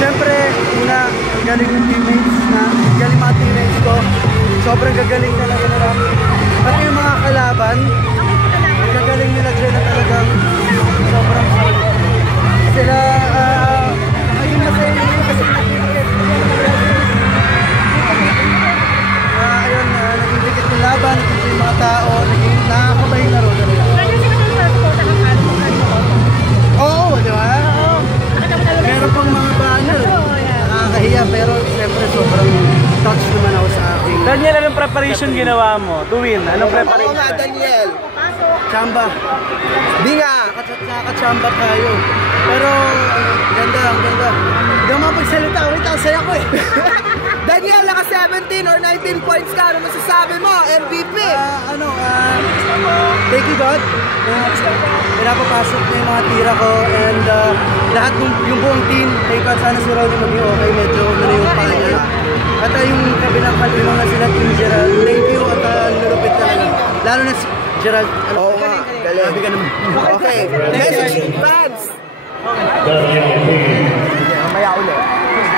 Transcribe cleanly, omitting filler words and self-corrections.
Siyempre, una, galing ng teammates na, galing mga teammates ko. Sobrang gagaling talaga nila. Pati yung mga kalaban, gagaling nila dyan na talagang sobrang solid. Sila, naging masaya nila kasi ayun, naging dikit yung laban, naging yung mga tao, naging nakakabahin na ron. Oo, di ba? Meron pang mga banner. Nakakahiya, pero siyempre sobrang touch naman ako sa akin. Daniel, anong preparation ginawa mo to win? Anong preparation? Oo nga, Daniel. Chamba. Di nga. Nakachamba tayo. Pero, ganda, ang ganda. Hindi ako mapagsalita. Wait, ang saya ko eh. Daniel, naka 17 or 19 points ka. Ano masasabi mo? MVP. Thank you God. Pinapapasok na yung mga tira ko. And lahat yung buong team, thank God, sana si Ronnie maging okay. Medyo yung kanya. At yung kabilang kalimang na sila, Team Gerald. Thank you at nalupit talaga. Lalo na si Gerald. Oo nga, galing. Sabi ka naman. Okay. Message.